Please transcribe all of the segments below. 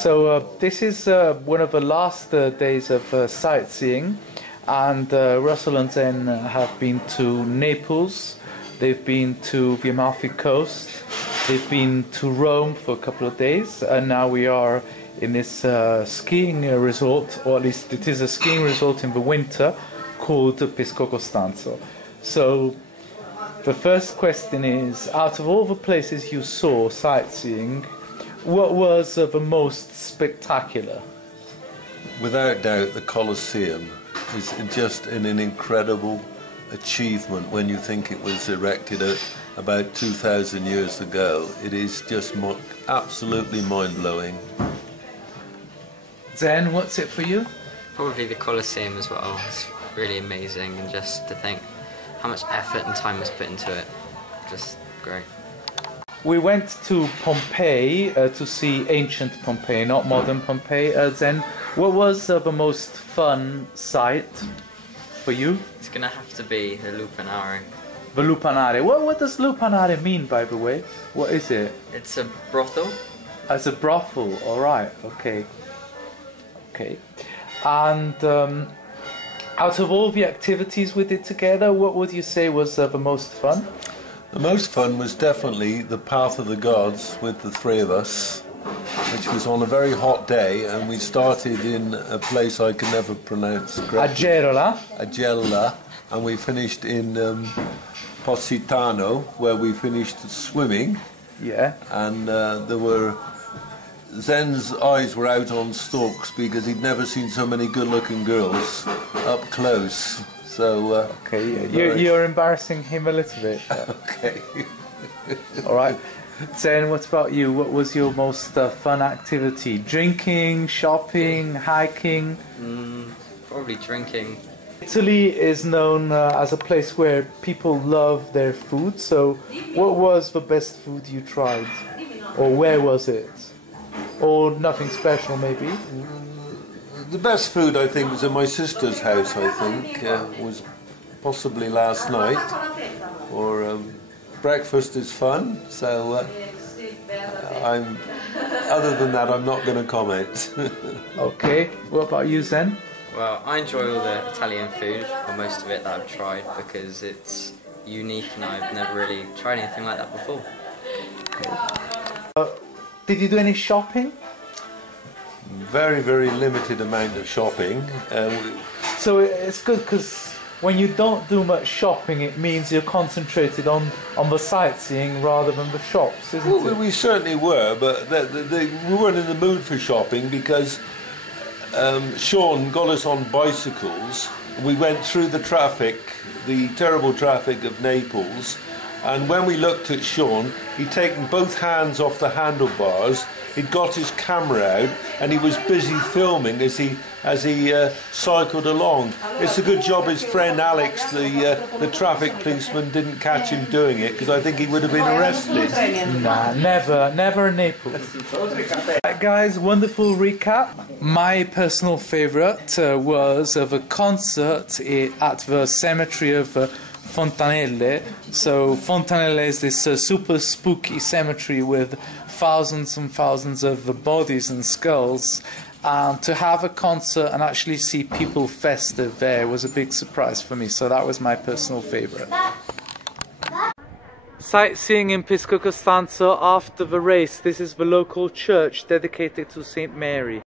So this is one of the last days of sightseeing, and Russell and Zen have been to Naples, they've been to the Amalfi Coast, they've been to Rome for a couple of days, and now we are in this skiing resort, or at least it is a skiing resort in the winter, called Pescocostanzo. So the first question is, out of all the places you saw sightseeing, what was the most spectacular? Without doubt, the Colosseum is just an incredible achievement when you think it was erected about 2,000 years ago. It is just absolutely mind-blowing. Zen, what's it for you? Probably the Colosseum as well. It's really amazing, and just to think how much effort and time was put into it. Just great. We went to Pompeii to see ancient Pompeii, not modern Pompeii. Zen, what was the most fun sight for you? It's going to have to be the Lupanare. The Lupanare. What does Lupanare mean, by the way? What is it? It's a brothel. As a brothel, alright, okay. Okay. And out of all the activities we did together, what would you say was the most fun? The most fun was definitely the Path of the Gods with the three of us, which was on a very hot day, and we started in a place I can never pronounce correctly. Agerola, and we finished in Positano, where we finished swimming. Yeah. And Zen's eyes were out on stalks because he'd never seen so many good-looking girls up close. So okay, you're embarrassing him a little bit. Okay. All right. Zen, what about you? What was your most fun activity? Drinking, shopping, hiking? Probably drinking. Italy is known as a place where people love their food. So, what was the best food you tried, or where was it? Or nothing special, maybe? The best food, I think, was at my sister's house, I think. Was possibly last night. Or breakfast is fun, so other than that, I'm not going to comment. Okay, what about you, Zen? Well, I enjoy all the Italian food, or most of it that I've tried, because it's unique and I've never really tried anything like that before. Okay. Did you do any shopping? Very, very limited amount of shopping. So it's good because when you don't do much shopping, it means you're concentrated on the sightseeing rather than the shops, isn't it? We certainly were, but we weren't in the mood for shopping because Sean got us on bicycles. We went through the traffic, the terrible traffic of Naples, and when we looked at Sean, he'd taken both hands off the handlebars, he'd got his camera out, and he was busy filming as he cycled along. It's a good job his friend Alex, the traffic policeman, didn't catch him doing it, because I think he would have been arrested. Nah, never in Naples. Right, guys, wonderful recap. My personal favourite was of a concert at the cemetery of Fontanelle. So Fontanelle is this super spooky cemetery with thousands and thousands of bodies and skulls. To have a concert and actually see people festive there was a big surprise for me. So that was my personal favourite. Sightseeing in Pescocostanzo after the race. This is the local church dedicated to Saint Mary.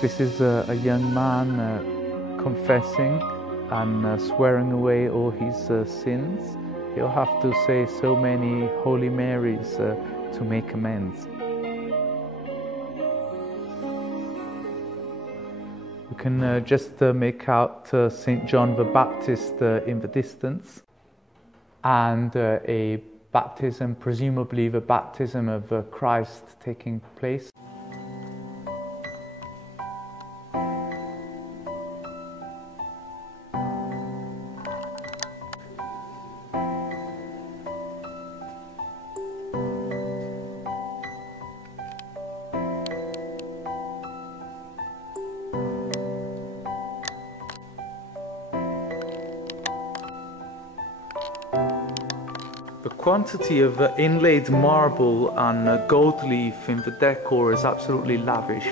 This is a young man confessing and swearing away all his sins. He'll have to say so many Holy Marys to make amends. We can just make out St. John the Baptist in the distance, and a baptism, presumably the baptism of Christ taking place. quantity of inlaid marble and gold leaf in the decor is absolutely lavish.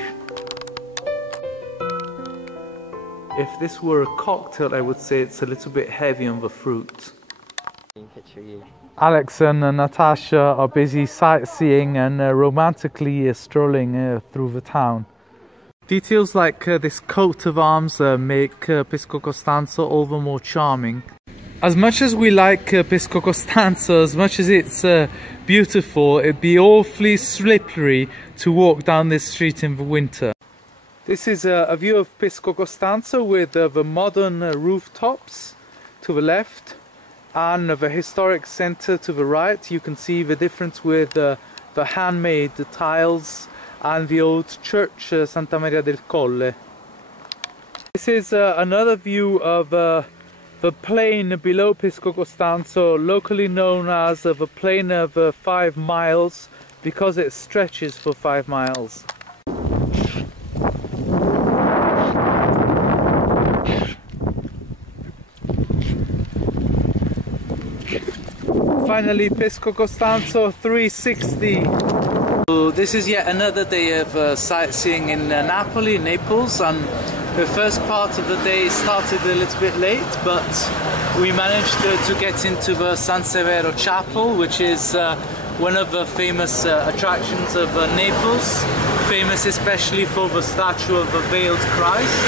If this were a cocktail, I would say it's a little bit heavy on the fruit. Alex and Natasha are busy sightseeing and romantically strolling through the town. Details like this coat of arms make Pescocostanzo all the more charming. As much as we like Pescocostanzo, as much as it's beautiful, it'd be awfully slippery to walk down this street in the winter. This is a view of Pescocostanzo with the modern rooftops to the left and the historic centre to the right. You can see the difference with the handmade tiles and the old church Santa Maria del Colle. This is another view of the plain below Pescocostanzo, locally known as the plain of 5 miles, because it stretches for 5 miles. Finally, Pescocostanzo 360. So this is yet another day of sightseeing in Naples, and the first part of the day started a little bit late, but we managed to get into the Sansevero Chapel, which is one of the famous attractions of Naples, famous especially for the statue of the veiled Christ.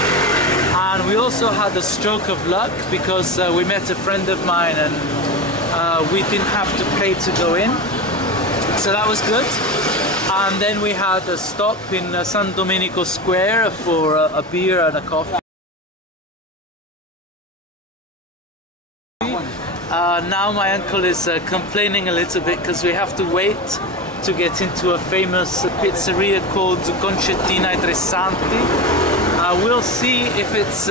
And we also had a stroke of luck because we met a friend of mine and we didn't have to pay to go in, so that was good. And then we had a stop in San Domenico Square for a beer and a coffee. Now my uncle is complaining a little bit because we have to wait to get into a famous pizzeria called Concettina e Tressanti. We'll see if it's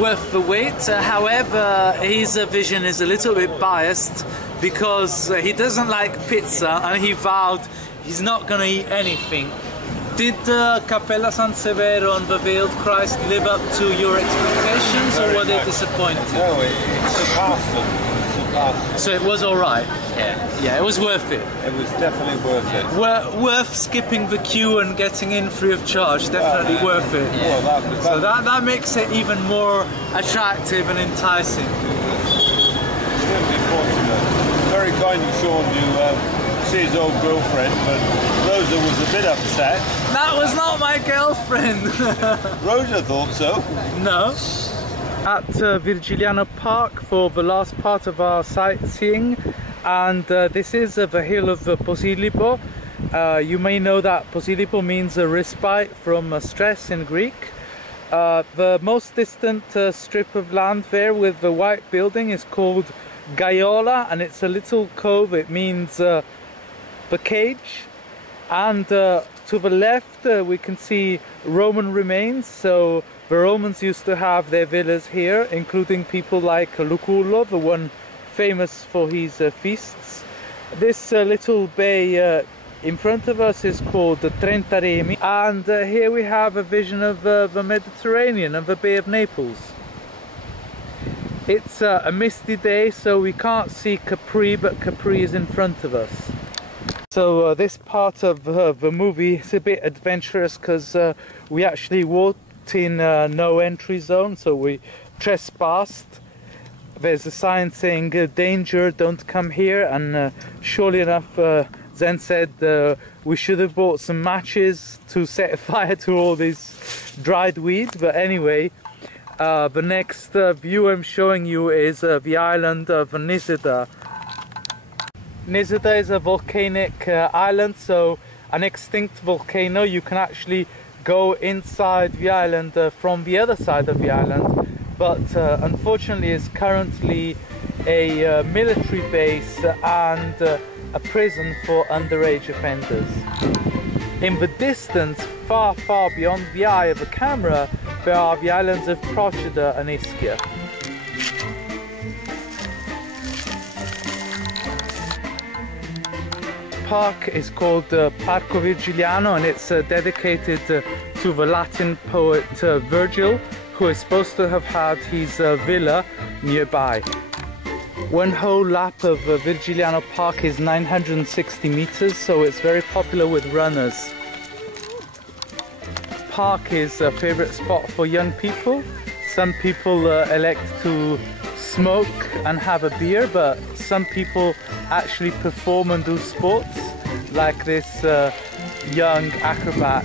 worth the wait. However, his vision is a little bit biased because he doesn't like pizza and he vowed he's not going to eat anything. Did Cappella Sansevero and the Veiled Christ live up to your expectations, or were they disappointing? No, it surpassed them. So it was alright? Yeah, it was worth it. It was definitely worth it. Worth skipping the queue and getting in free of charge, definitely worth it. Yeah. Well, so that makes it even more attractive and enticing. Extremely fortunate. Very kind of Sean to see his old girlfriend, but Rosa was a bit upset. That was not my girlfriend! Rosa thought so. No. At Virgiliano Park for the last part of our sightseeing, and this is the hill of Posillipo. You may know that Posillipo means a respite from stress in Greek. The most distant strip of land there with the white building is called Gaiola, and it's a little cove. It means the cage. And to the left we can see Roman remains. So the Romans used to have their villas here, including people like Lucullo, the one famous for his feasts. This little bay in front of us is called Trentaremi, and here we have a vision of the Mediterranean and the Bay of Naples. It's a misty day, so we can't see Capri, but Capri is in front of us. So this part of the movie is a bit adventurous because we actually walked in no entry zone, so we trespassed. There's a sign saying danger, don't come here, and surely enough Zen said we should have bought some matches to set fire to all this dried weed. But anyway, the next view I'm showing you is the island of Nisida. Nisida is a volcanic island, so an extinct volcano. You can actually go inside the island from the other side of the island, but unfortunately it's currently a military base and a prison for underage offenders. In the distance, far beyond the eye of the camera, there are the islands of Procida and Ischia. Park is called Parco Virgiliano, and it's dedicated to the Latin poet Virgil, who is supposed to have had his villa nearby. One whole lap of Virgiliano Park is 960 meters, so it's very popular with runners. Park is a favorite spot for young people. Some people elect to smoke and have a beer, but some people actually perform and do sports, like this young acrobat.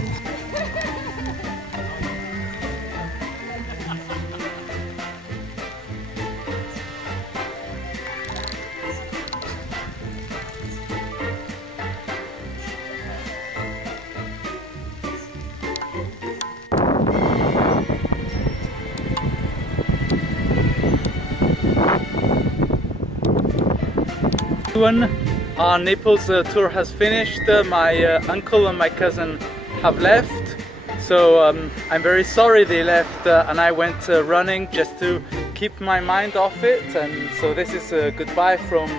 Our Naples tour has finished. My uncle and my cousin have left, so I'm very sorry they left, and I went running just to keep my mind off it. And so this is a goodbye from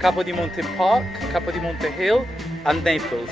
Capodimonte Park, Capodimonte Hill and Naples.